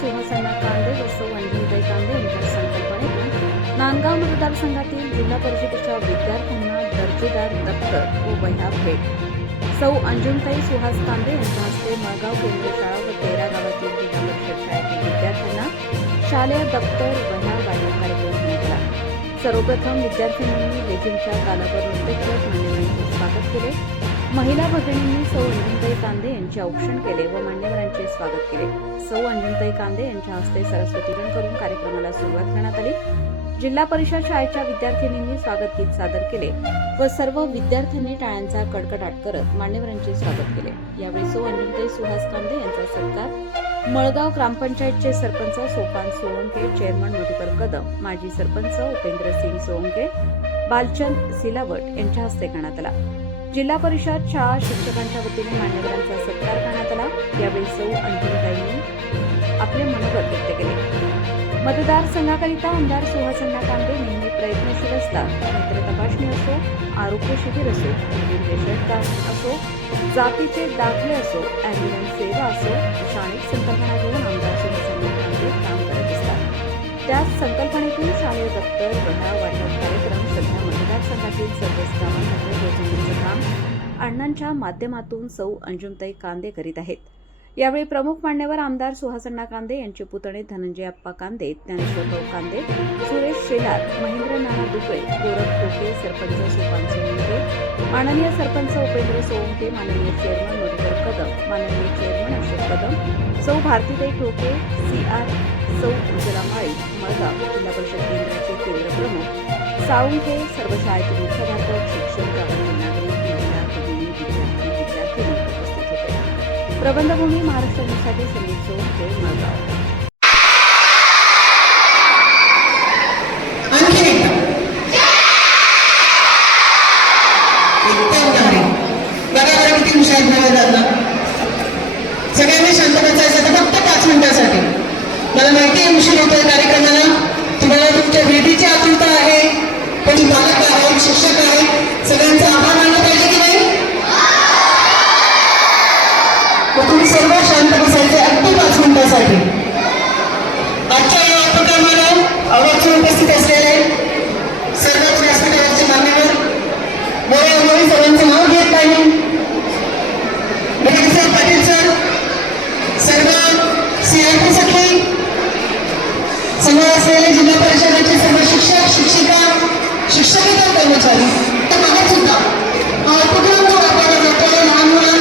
सुहासण्णा कांदे व सौ अंजनताई कांदे यांच्या संकल्पनेतून नांदगाव मतदारसंघातील जिल्हा परिषदेच्या विद्यार्थ्यांना दर्जेदार दप्तर व वह्या भेट सौ अंजनताई सुहास कांदे यांच्या हस्ते मळगाव केंद्रीय शाळा व तेरा गावातील जिल्हा परिषद शाळेतील विद्यार्थ्यांना शालेय दप्तर वह्या वाटप कार्यक्रम घेण्यात आला। सर्वप्रथम विद्यार्थ्यांनी लेझिमच्या तालावर नृत्य करत मान्यवरांचे स्वागत केले। महिला भगिनींनी सौ अंजनताई कांदे यांचे औक्षण केले व मान्यवरांचे स्वागत केले। सौ अंजनताई कांदे यांच्या हस्ते सरस्वतीपूजन करून कार्यक्रमाला सुरुवात करण्यात आली। जिल्हा परिषद शाळेच्या विद्यार्थिनींनी स्वागत गीत सादर केले व सर्व विद्यार्थ्यांनी टाळ्यांचा कडकडाट करत मान्यवरांचे स्वागत केले। यावेळी सौ अंजनताई सुहास कांदे यांचा सत्कार मळगाव ग्रामपंचायतचे सरपंच सोपान सोळंके, चेअरमन मधुकर कदम, माजी सरपंच उपेंद्रसिंग सोळंके, बालचंद सिलावट यांच्या हस्ते करण्यात आला। जिल्हा परिषद शाळा शिक्षकांच्या वतीने मान्यवरांचा सत्कार करण्यात आला। यावेळी सौ अंजनताईंनी आपले मनोगत व्यक्त केले। मतदारसंघाकरिता आमदार सुहासण्णा कांदे नेहमी प्रयत्नशील असतात। नेत्र तपासणी असो, आरोग्य शिबिर असो, रेशन कार्ड असो, जातीचे दाखले असो, अॅम्ब्युलन्स सेवा असो, अशा अनेक संकल्पना घेऊन आमदार सुहासण्णा कांदे काम करत असतात। त्याच संकल्पनेतून शालेय दप्तर वह्या वाटप कार्यक्रम सध्या मतदारसंघातील सर्वच गावांमध्ये पोहोचवण्याचे काम अण्णांच्या माध्यमातून सौ अंजुमताई कांदे करीत आहेत। यावेळी प्रमुख मान्यवर आमदार सुहासण्णा कांदे यांचे पुतणे धनंजय अप्पा कांदे, ज्ञानेश्वरराव कांदे, सुरेश शेलार, महेंद्र नाना दुबळे, गोरख टोके, सरपंच सोपान सोळंके, माननीय सरपंच उपेंद्र सोळंके, माननीय चेअरमन मधुकर कदम, माननीय चेअरमन अशोक कदम, सौ भारतीताई टोके, CR, सौ उज्ज्वला माळी, मळगाव जिल्हा परिषद केंद्राचे केंद्र प्रमुख साळुंखे, सर्व शाळेतील मुख्याध्यापक, शिक्षक, गावातील नागरिक, महिला, भगिनी, विद्यार्थी उपस्थित होते। प्रबंधभूमी महाराष्ट्र न्यूजसाठी संदीप सोळंके, मळगाव। सगळ्यांनी शांत बसायचं तर फक्त 5 मिनिटांसाठी। मला माहिती आहे उशीर होतोय कार्यक्रमाला, तुम्हाला तुमच्या भेटीची आतुरता आहे, पण पालक आहेत, शिक्षक आहेत, सगळ्यांचा आभार मानला पाहिजे की नाही? मग तुम्ही सर्व शांत बसायचे अगदी 5 मिनिटांसाठी। आजच्या या उपक्रमाला आवर्जून उपस्थित असलेले सर्वच व्यासपीठावरचे मान्यवर, मोरे सर्वांचं नाव घेत नाही, सर, पाटील सर, सर्व CRP सखी, समोर असलेले जिल्हा परिषदेचे सर्व शिक्षक, शिक्षिका, शिक्षकेतर कर्मचारी, तर मला सुद्धा उपक्रम जो राबवला जातो लहान मुलांना